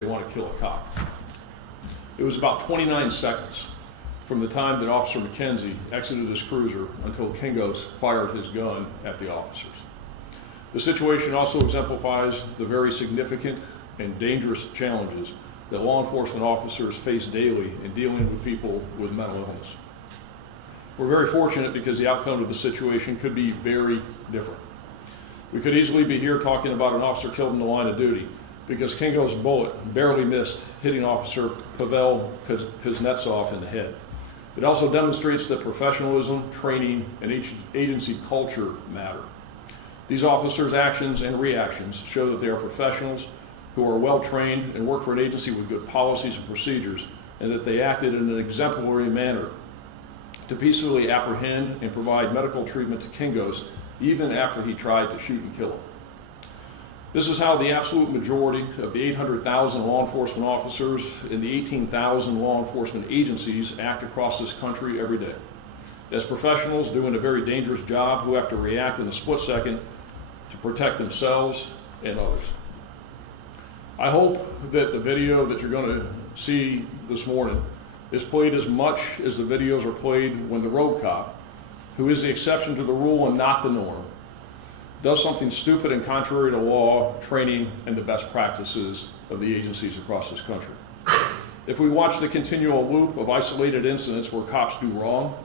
they want to kill a cop. It was about 29 seconds from the time that Officer McKenzie exited his cruiser until Kingos fired his gun at the officers. The situation also exemplifies the very significant and dangerous challenges that law enforcement officers face daily in dealing with people with mental illness. We're very fortunate because the outcome of the situation could be very different. We could easily be here talking about an officer killed in the line of duty because Kingos' bullet barely missed hitting Officer Pavel Kuznetsov in the head. It also demonstrates that professionalism, training, and agency culture matter. These officers' actions and reactions show that they are professionals who are well trained and work for an agency with good policies and procedures, and that they acted in an exemplary manner to peacefully apprehend and provide medical treatment to Kingos even after he tried to shoot and kill him. This is how the absolute majority of the 800,000 law enforcement officers in the 18,000 law enforcement agencies act across this country every day. As professionals doing a very dangerous job who have to react in a split second to protect themselves and others. I hope that the video that you're going to see this morning is played as much as the videos are played when the road cop, who is the exception to the rule and not the norm, does something stupid and contrary to law, training, and the best practices of the agencies across this country. If we watch the continual loop of isolated incidents where cops do wrong,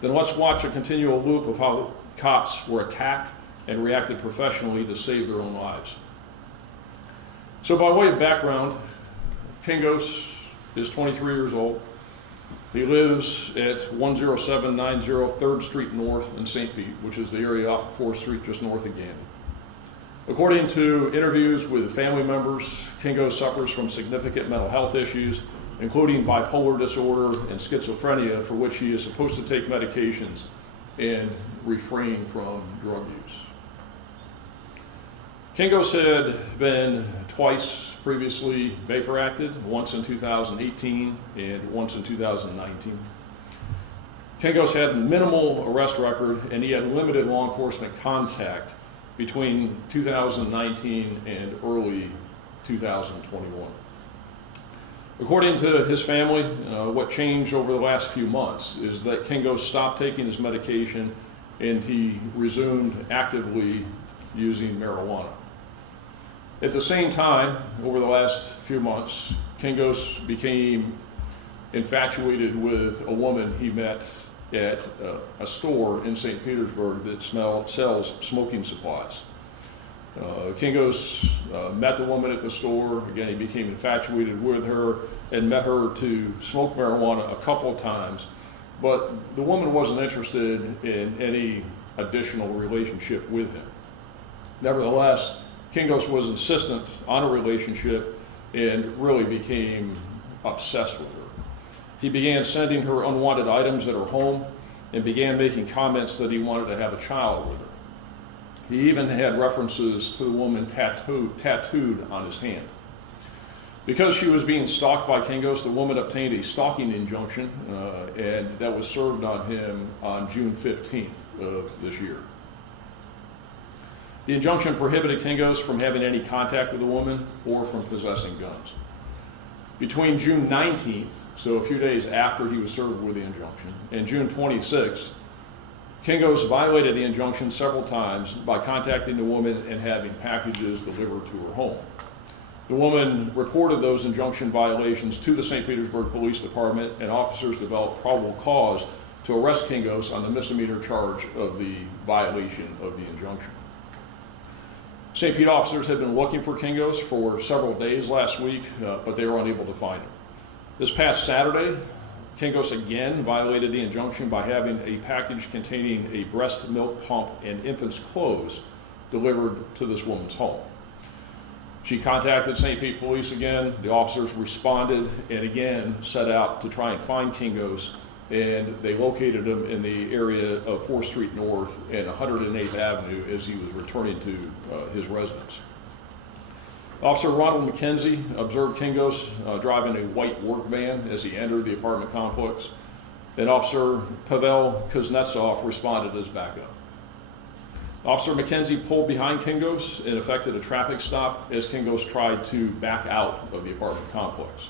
then let's watch a continual loop of how cops were attacked and reacted professionally to save their own lives. So by way of background, Kingos is 23 years old. He lives at 10790 3rd Street North in St. Pete, which is the area off of 4th Street just north of Gandy. According to interviews with family members, Kingos suffers from significant mental health issues, including bipolar disorder and schizophrenia, for which he is supposed to take medications and refrain from drug use. Kingos had been twice previously Baker acted, once in 2018 and once in 2019. Kingos had minimal arrest record and he had limited law enforcement contact between 2019 and early 2021. According to his family, what changed over the last few months is that Kingos stopped taking his medication and he resumed actively using marijuana. At the same time, over the last few months, Kingos became infatuated with a woman he met at a store in St. Petersburg that sells smoking supplies. Kingos met the woman at the store. Again, he became infatuated with her and met her to smoke marijuana a couple of times, but the woman wasn't interested in any additional relationship with him. Nevertheless, Kingos was insistent on a relationship and really became obsessed with her. He began sending her unwanted items at her home and began making comments that he wanted to have a child with her. He even had references to the woman tattooed on his hand. Because she was being stalked by Kingos, the woman obtained a stalking injunction, and that was served on him on June 15th of this year. The injunction prohibited Kingos from having any contact with the woman or from possessing guns. Between June 19th, so a few days after he was served with the injunction, and June 26th, Kingos violated the injunction several times by contacting the woman and having packages delivered to her home. The woman reported those injunction violations to the St. Petersburg Police Department, and officers developed probable cause to arrest Kingos on the misdemeanor charge of the violation of the injunction. St. Pete officers had been looking for Kingos for several days last week, but they were unable to find him. This past Saturday, Kingos again violated the injunction by having a package containing a breast milk pump and infant's clothes delivered to this woman's home. She contacted St. Pete Police again. The officers responded and again set out to try and find Kingos, and they located him in the area of 4th Street North and 108th Avenue as he was returning to his residence. Officer Ronald McKenzie observed Kingos driving a white work van as he entered the apartment complex, and Officer Pavel Kuznetsov responded as backup. Officer McKenzie pulled behind Kingos and effected a traffic stop as Kingos tried to back out of the apartment complex.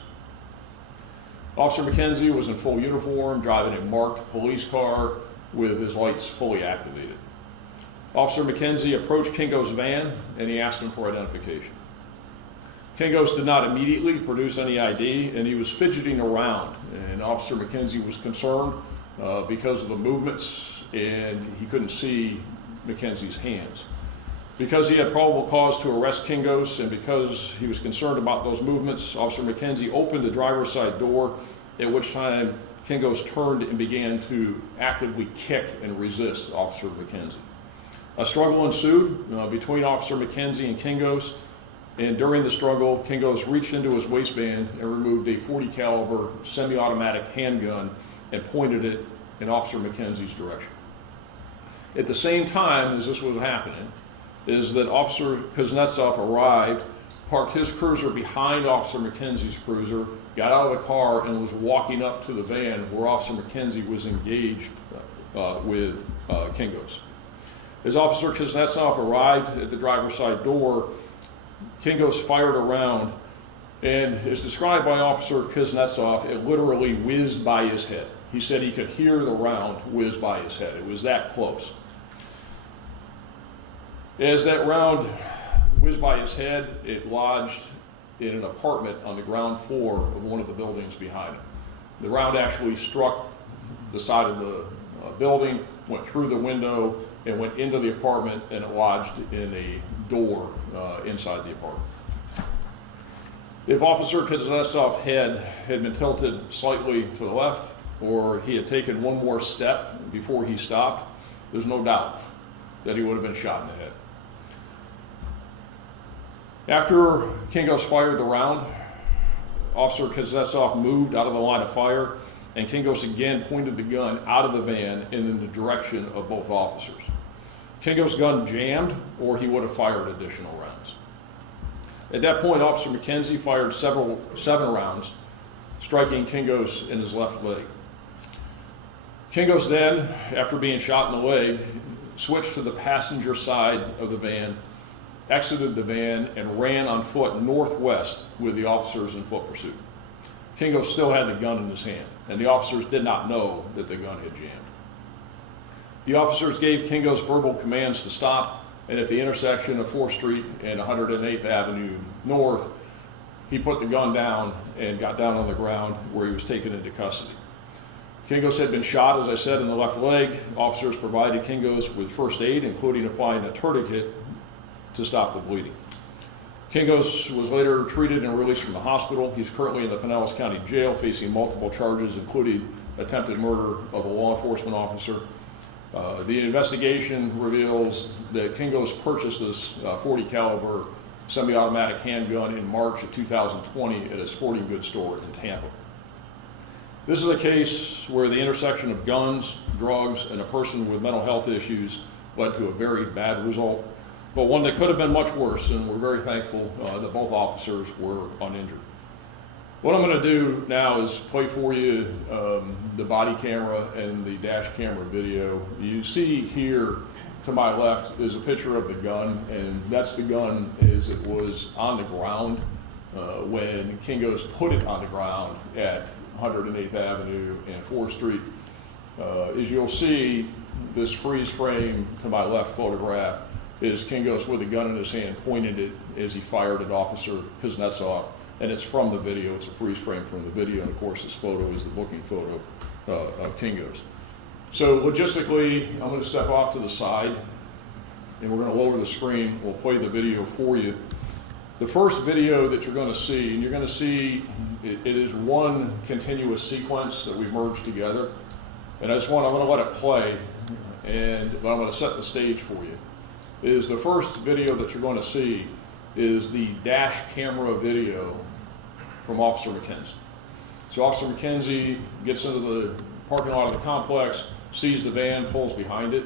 Officer McKenzie was in full uniform, driving a marked police car with his lights fully activated. Officer McKenzie approached Kingos' van and he asked him for identification. Kingos did not immediately produce any ID, and he was fidgeting around, and Officer McKenzie was concerned because of the movements, and he couldn't see McKenzie's hands. Because he had probable cause to arrest Kingos, and because he was concerned about those movements, Officer McKenzie opened the driver's side door, at which time Kingos turned and began to actively kick and resist Officer McKenzie. A struggle ensued between Officer McKenzie and Kingos, and during the struggle, Kingos reached into his waistband and removed a .40 caliber semi-automatic handgun and pointed it in Officer McKenzie's direction. At the same time as this was happening, is that Officer Kuznetsov arrived, parked his cruiser behind Officer McKenzie's cruiser, got out of the car, and was walking up to the van where Officer McKenzie was engaged with Kingos. As Officer Kuznetsov arrived at the driver's side door, Kingos fired a round, and as described by Officer Kuznetsov, it literally whizzed by his head. He said he could hear the round whiz by his head. It was that close. As that round whizzed by his head, it lodged in an apartment on the ground floor of one of the buildings behind him. The round actually struck the side of the building, went through the window, and went into the apartment, and it lodged in a door inside the apartment. If Officer Kuznetsov's head had been tilted slightly to the left, or he had taken one more step before he stopped, there's no doubt that he would have been shot in the head. After Kingos fired the round, Officer Kuznetsov moved out of the line of fire, and Kingos again pointed the gun out of the van and in the direction of both officers. Kingos' gun jammed, or he would have fired additional rounds. At that point, Officer McKenzie fired seven rounds, striking Kingos in his left leg. Kingos then, after being shot in the leg, switched to the passenger side of the van, exited the van, and ran on foot northwest with the officers in foot pursuit. Kingos still had the gun in his hand, and the officers did not know that the gun had jammed. The officers gave Kingos verbal commands to stop, and at the intersection of 4th Street and 108th Avenue North, he put the gun down and got down on the ground where he was taken into custody. Kingos had been shot, as I said, in the left leg. Officers provided Kingos with first aid, including applying a tourniquet to stop the bleeding. Kingos was later treated and released from the hospital. He's currently in the Pinellas County Jail facing multiple charges, including attempted murder of a law enforcement officer. The investigation reveals that Kingos purchased this .40 caliber semi-automatic handgun in March of 2020 at a sporting goods store in Tampa. This is a case where the intersection of guns, drugs, and a person with mental health issues led to a very bad result, but one that could have been much worse, and we're very thankful that both officers were uninjured. What I'm going to do now is play for you the body camera and the dash camera video. You see here to my left is a picture of the gun, and that's the gun as it was on the ground when Kingos put it on the ground at 108th Avenue and 4th Street. As you'll see, this freeze frame to my left photograph is Kingos with a gun in his hand pointed it as he fired at Officer Kuznetsov. And it's from the video. It's a freeze frame from the video. And of course, this photo is the booking photo of Kingos. So logistically, I'm going to step off to the side, and we're going to lower the screen. We'll play the video for you. The first video that you're going to see, and you're going to see it is one continuous sequence that we've merged together. And I'm going to let it play, but I'm going to set the stage for you. Is the first video that you're going to see is the dash camera video from Officer McKenzie. So Officer McKenzie gets into the parking lot of the complex, sees the van, pulls behind it.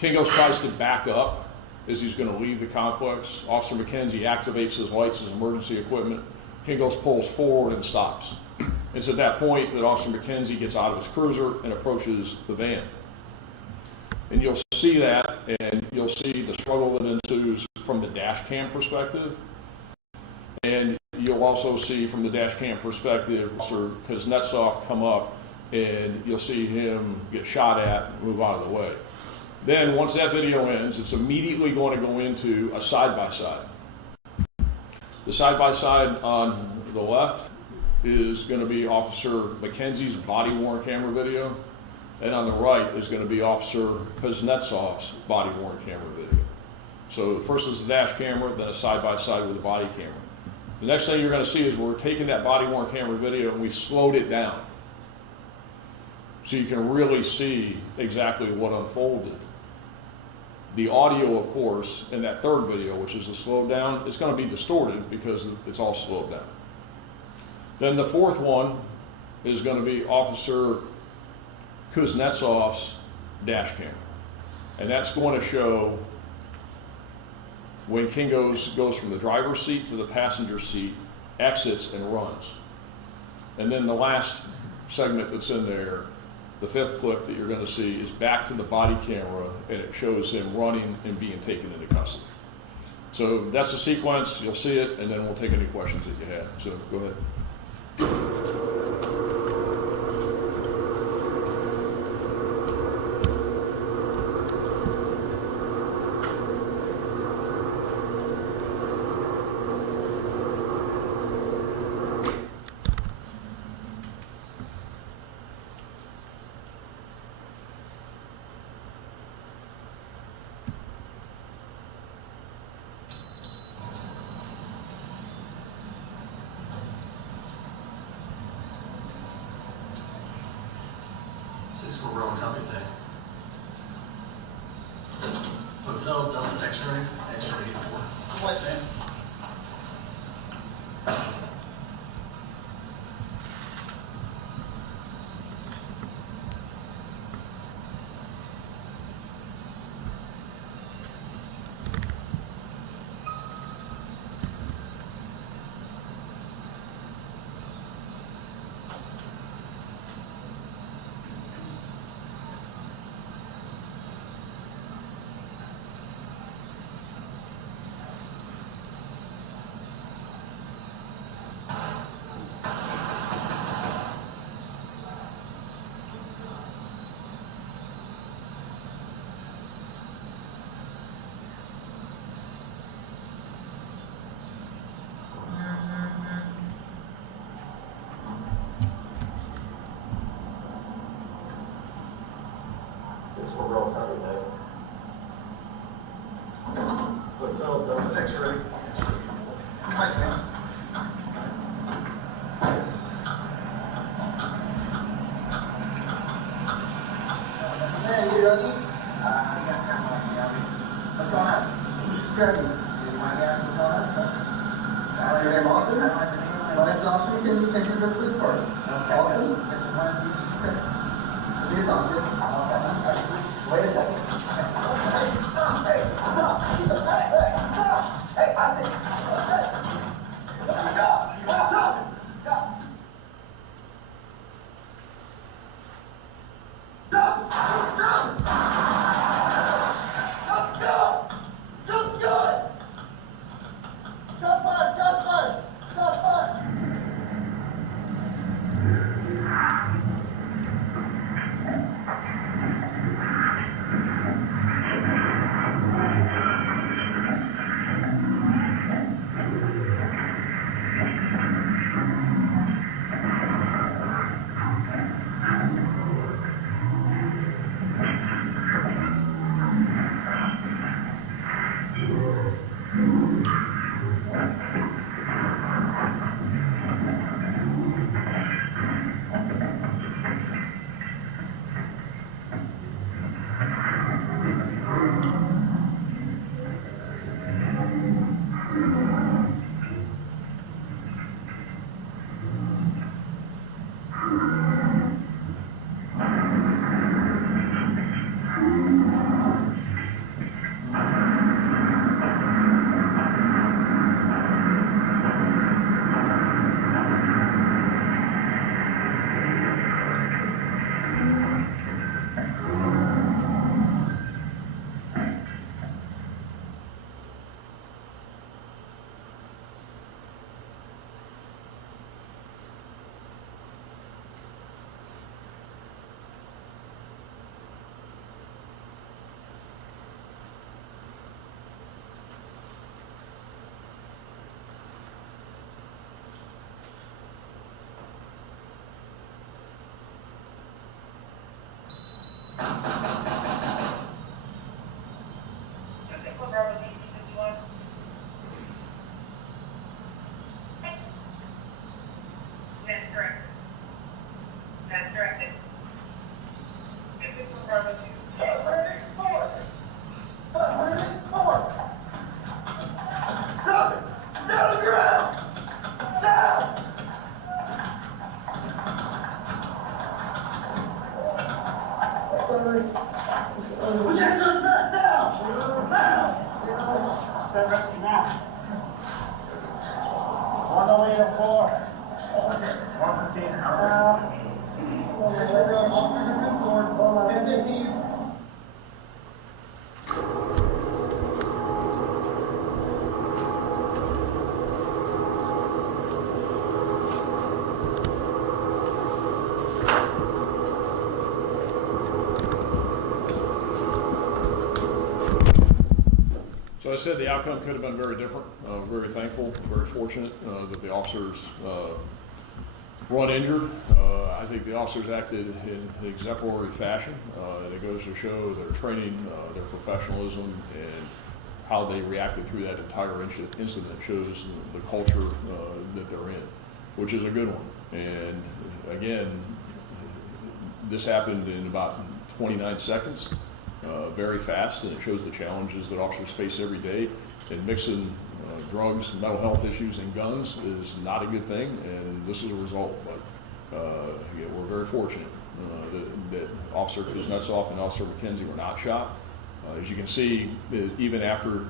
Kingos tries to back up as he's going to leave the complex. Officer McKenzie activates his lights, his emergency equipment. Kingos pulls forward and stops. It's at that point that Officer McKenzie gets out of his cruiser and approaches the van. And you'll see that, and you'll see the struggle that ensues from the dash cam perspective. And you'll also see from the dash cam perspective, Officer Kuznetsov come up, and you'll see him get shot at and move out of the way. Then once that video ends, it's immediately going to go into a side-by-side. The side-by-side on the left is going to be Officer McKenzie's body-worn camera video, and on the right is going to be Officer Kuznetsov's body-worn camera video. So first is the dash camera, then a side-by-side with a body camera. The next thing you're going to see is we're taking that body-worn camera video and we've slowed it down, so you can really see exactly what unfolded. The audio, of course, in that third video, which is the slowed down, it's going to be distorted because it's all slowed down. Then the fourth one is going to be Officer Kuznetsov's dash camera. And that's going to show when King goes from the driver's seat to the passenger seat, exits and runs. And then the last segment that's in there, the fifth clip that you're going to see, is back to the body camera, and it shows him running and being taken into custody. So that's the sequence. You'll see it, and then we'll take any questions that you have. So go ahead. We're rolling company today. Hotel, Delta, X-ray, X-ray 4. What, man? We're rolling company today. Hotel, Delta, X-ray. Right, man. Hey, you ready? What's going on? Who's studying? Do you mind asking what's going on? Your name Austin? My name's Austin. Can you take me to the police department? Okay. Austin? Okay. So you talk to him. Wait a second. Hey, stop. Hey, stop. Hey, I see. Stop. 104. 115. Officer to 10th floor, 1015. So I said the outcome could have been very different. Very thankful, very fortunate that the officers were uninjured. I think the officers acted in exemplary fashion. It goes to show their training, their professionalism, and how they reacted through that entire incident shows the culture that they're in, which is a good one. And again, this happened in about 29 seconds. Very fast, and it shows the challenges that officers face every day. And mixing drugs, mental health issues, and guns is not a good thing, and this is a result. But again, we're very fortunate that Officer Kuznetsov and Officer McKenzie were not shot. As you can see, even after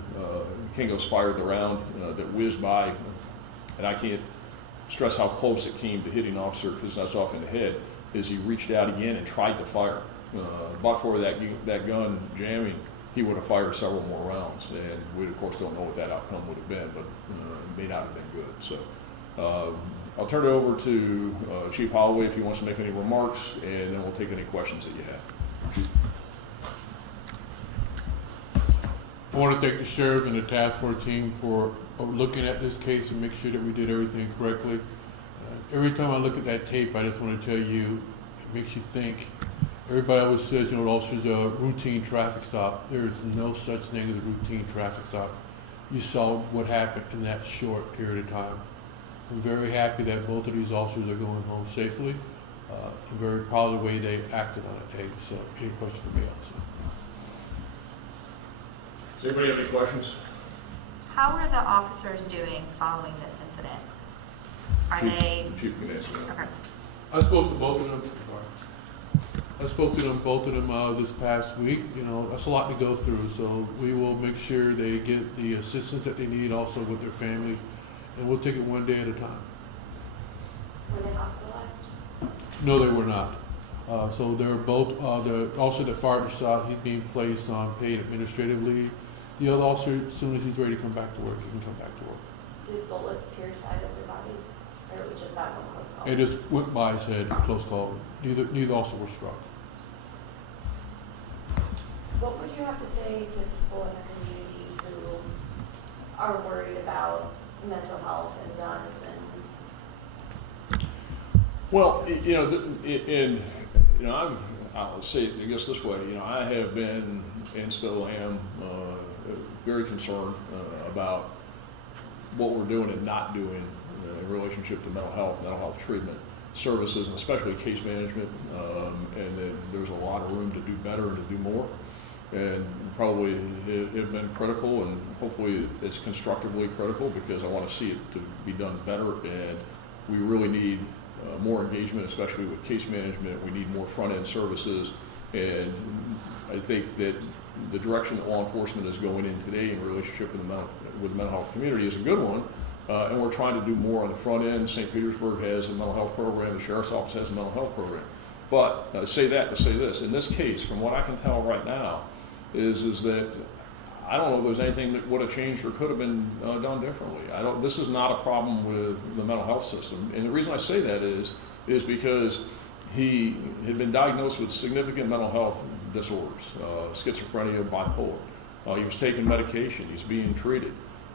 Kingos fired the round that whizzed by, and I can't stress how close it came to hitting Officer Kuznetsov in the head, is he reached out again and tried to fire. But for that gun jamming, he would have fired several more rounds, and we of course don't know what that outcome would have been, but it may not have been good. So I'll turn it over to Chief Holloway if he wants to make any remarks, and then we'll take any questions that you have. I want to thank the sheriff and the task force team for looking at this case and make sure that we did everything correctly. Every time I look at that tape, I just want to tell you, it makes you think. Everybody always says, officers, a routine traffic stop. There is no such thing as a routine traffic stop. You saw what happened in that short period of time. I'm very happy that both of these officers are going home safely. I'm very proud of the way they acted on it, Dave. So, any questions for me also? Does anybody have any questions? How are the officers doing following this incident? Are they? Chief can answer that. Okay. I spoke to both of them. Both of them this past week. That's a lot to go through. So we will make sure they get the assistance that they need, also with their families, and we'll take it one day at a time. Were they hospitalized? No, they were not. So they're both. The officer that fired the shot, he's being placed on paid administrative leave. The other officer, as soon as he's ready to come back to work, he can come back to work. Did bullets pierce either of their bodies, or it was just that one close call? It just went by his head, close call. Neither officer was struck. What would you have to say to people in the community who are worried about mental health and guns and? Well, I'll say it, I guess this way. I have been and still am very concerned about what we're doing and not doing in relationship to mental health treatment services, and especially case management. And that there's a lot of room to do better and to do more. And probably it have been critical, and hopefully it's constructively critical, because I want to see it to be done better. And we really need more engagement, especially with case management. We need more front-end services, and I think that the direction that law enforcement is going in today in relationship with the mental health community is a good one, and we're trying to do more on the front end. St. Petersburg has a mental health program, the Sheriff's Office has a mental health program. But say that to say this, in this case, from what I can tell right now, is that I don't know if there's anything that would have changed or could have been done differently. This is not a problem with the mental health system. And the reason I say that is because he had been diagnosed with significant mental health disorders, schizophrenia, bipolar. He was taking medication, he's being treated.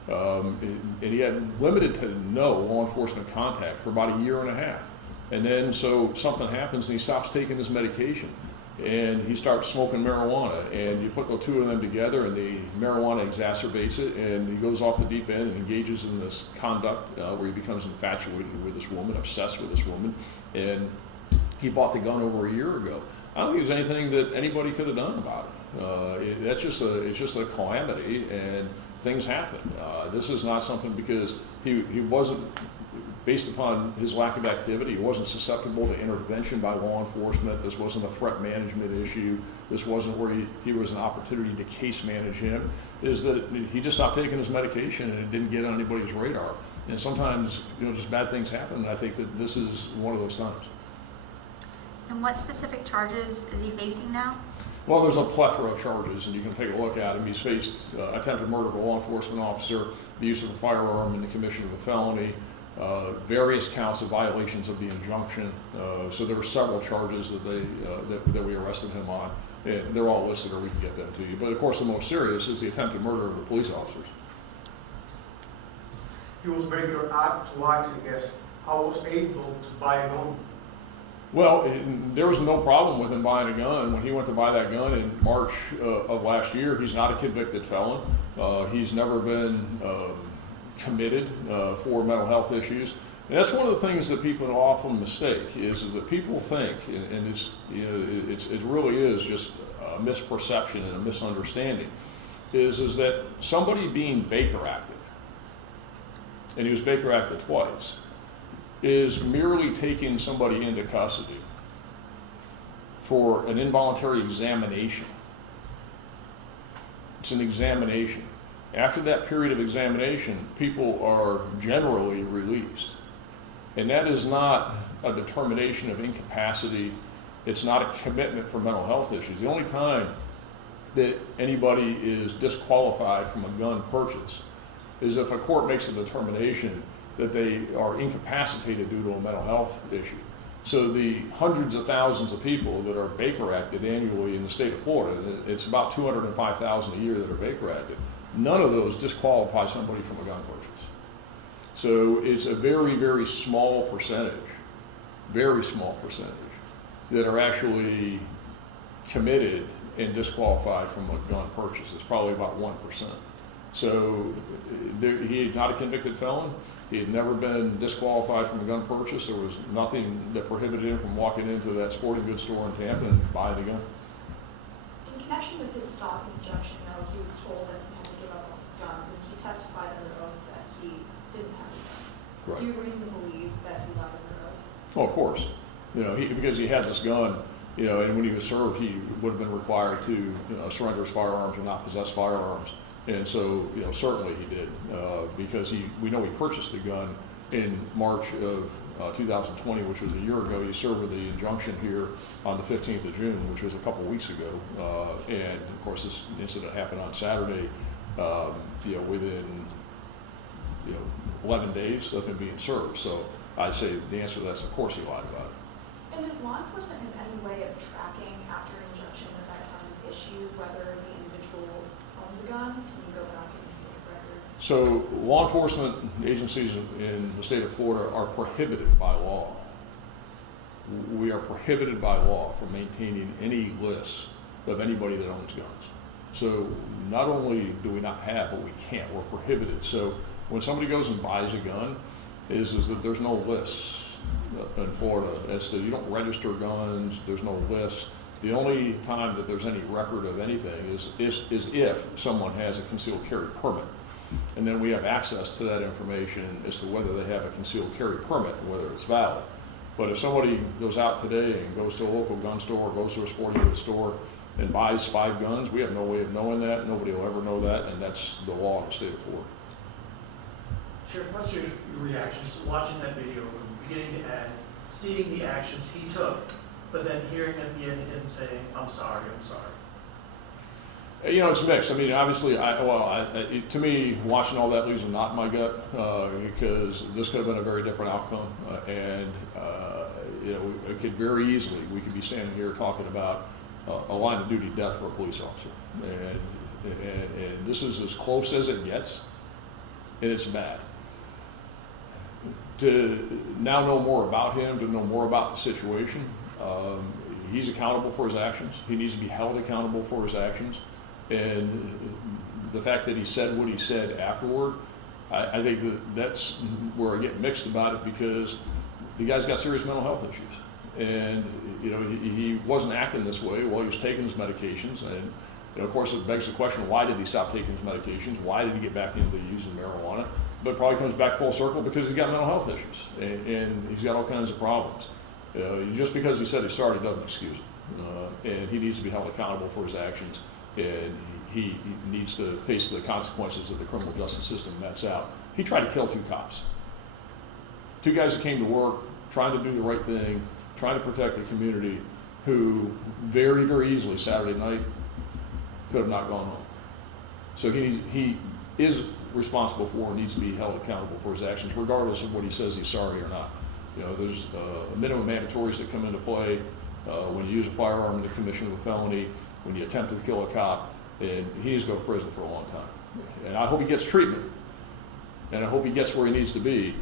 And he had limited to no law enforcement contact for about a year and a half. And then so something happens and he stops taking his medication. And he starts smoking marijuana, and you put the two of them together, and the marijuana exacerbates it, and he goes off the deep end and engages in this conduct where he becomes infatuated with this woman, obsessed with this woman, and he bought the gun over a year ago. I don't think there's anything that anybody could have done about it. It's just a calamity, and things happen. This is not something because he wasn't. Based upon his lack of activity, he wasn't susceptible to intervention by law enforcement. This wasn't a threat management issue. This wasn't where he was an opportunity to case manage him. Is that he just stopped taking his medication and it didn't get on anybody's radar. And sometimes, just bad things happen, and I think that this is one of those times. And what specific charges is he facing now? Well, there's a plethora of charges, and you can take a look at him. He's faced attempted murder of a law enforcement officer, the use of a firearm in the commission of a felony, various counts of violations of the injunction. So there were several charges that we arrested him on. And they're all listed, or we can get them to you. But of course, the most serious is the attempted murder of the police officers. He was breaking out twice, I guess. How was able to buy a gun? Well, there was no problem with him buying a gun. When he went to buy that gun in March of last year, he's not a convicted felon. He's never been committed for mental health issues. And that's one of the things that people often mistake, is that people think, and it really is just a misperception and a misunderstanding, is that somebody being Baker acted, and he was Baker acted twice, is merely taking somebody into custody for an involuntary examination. It's an examination. After that period of examination, people are generally released. And that is not a determination of incapacity. It's not a commitment for mental health issues. The only time that anybody is disqualified from a gun purchase is if a court makes a determination that they are incapacitated due to a mental health issue. So the hundreds of thousands of people that are Baker acted annually in the state of Florida, it's about 205,000 a year that are Baker acted. None of those disqualify somebody from a gun purchase. So it's a very, very small percentage that are actually committed and disqualified from a gun purchase. It's probably about 1%. So he's not a convicted felon. He had never been disqualified from a gun purchase. There was nothing that prohibited him from walking into that sporting goods store in Tampa and buying a gun. In connection with his stop injunction, though, he was told that he had to give up all his guns, and he testified under oath that he didn't have any guns. Correct. Do you reasonably believe that he lied under oath? Well, of course. Because he had this gun, and when he was served, he would have been required to surrender his firearms or not possess firearms. And so, certainly he did, because we know he purchased the gun in March of 2020, which was a year ago. He served with the injunction here on the 15th of June, which was a couple weeks ago. And of course, this incident happened on Saturday, within 11 days of him being served. So I'd say the answer to that is, of course, he lied about it. And does law enforcement have any way of tracking after an injunction that that gun is issued, whether the individual owns a gun? Can you go back and look at records? So law enforcement agencies in the state of Florida are prohibited by law. We are prohibited by law from maintaining any lists of anybody that owns guns. So not only do we not have, but we can't. We're prohibited. So when somebody goes and buys a gun, is that there's no lists in Florida as to, you don't register guns, there's no lists. The only time that there's any record of anything is if someone has a concealed carry permit. And then we have access to that information as to whether they have a concealed carry permit and whether it's valid. But if somebody goes out today and goes to a local gun store, or goes to a sporting goods store and buys 5 guns, we have no way of knowing that. Nobody will ever know that, and that's the law in the state of Florida. Sheriff, what's your reactions watching that video from beginning to end, seeing the actions he took, but then hearing at the end him saying, I'm sorry. It's mixed. I mean, obviously, to me, watching all that leaves a knot in my gut, because this could have been a very different outcome. It could very easily, we could be standing here talking about a line of duty death for a police officer. And this is as close as it gets, and it's bad. To now know more about him, to know more about the situation, he's accountable for his actions. He needs to be held accountable for his actions. And the fact that he said what he said afterward, I think that's where I get mixed about it, because the guy's got serious mental health issues. And, he wasn't acting this way while he was taking his medications. And, of course, it begs the question, why did he stop taking his medications? Why did he get back into using marijuana? But it probably comes back full circle because he's got mental health issues. And he's got all kinds of problems. Just because he said he started doesn't excuse it. And he needs to be held accountable for his actions. And he needs to face the consequences of the criminal justice system. That's out. He tried to kill 2 cops. Two guys that came to work, trying to do the right thing, trying to protect the community, who very, very easily Saturday night could have not gone home. So he is responsible for and needs to be held accountable for his actions, regardless of what he says he's sorry or not. You know, there's minimum mandatories that come into play when you use a firearm in the commission of a felony, when you attempt to kill a cop, and he needs to go to prison for a long time. And I hope he gets treatment, and I hope he gets where he needs to be,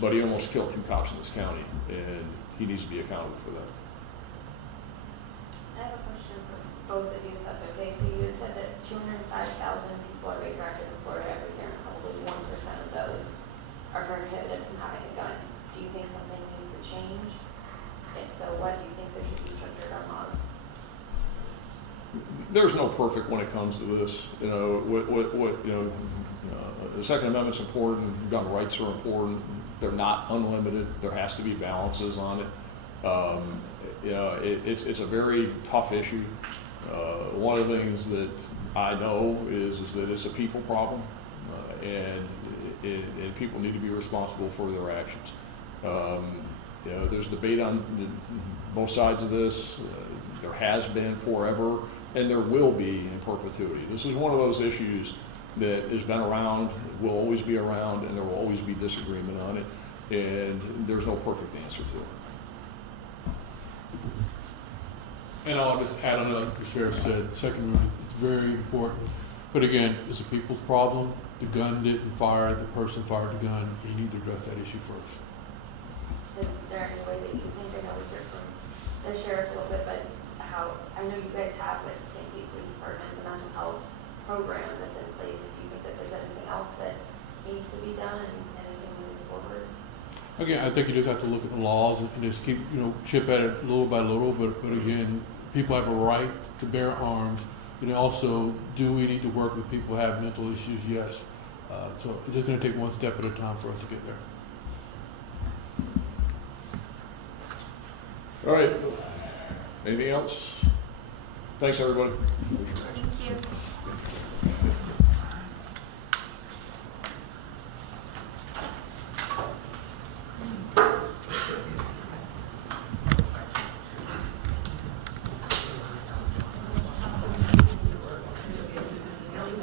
but he almost killed 2 cops in this county, and he needs to be accountable for that. I have a question for both of you, if that's okay. So you had said that 205,000 people are radioactive in Florida every year, and probably 1% of those are prohibited from having a gun. Do you think something needs to change? If so, what do you think there should be stricter gun laws? There's no perfect when it comes to this. You know, the Second Amendment's important, gun rights are important. They're not unlimited. There has to be balances on it. You know, it's a very tough issue. One of the things that I know is that it's a people problem, and people need to be responsible for their actions. You know, there's debate on both sides of this. There has been forever, and there will be in perpetuity. This is one of those issues that has been around, will always be around, and there will always be disagreement on it, and there's no perfect answer to it. And I'll just add on, like the sheriff said, Second Amendment, it's very important. But again, it's a people's problem. The gun didn't fire, the person fired the gun. You need to address that issue first. Is there any way that you think, I know we heard from the sheriff a little bit, but how, I know you guys have with the St. Pete Police Department, the mental health program that's in place. Do you think that there's anything else that needs to be done and anything moving forward? Again, I think you just have to look at the laws and just keep, chip at it little by little. But again, people have a right to bear arms. Also, do we need to work with people who have mental issues? Yes. So it's just going to take one step at a time for us to get there. All right. Anything else? Thanks, everybody. Thank you.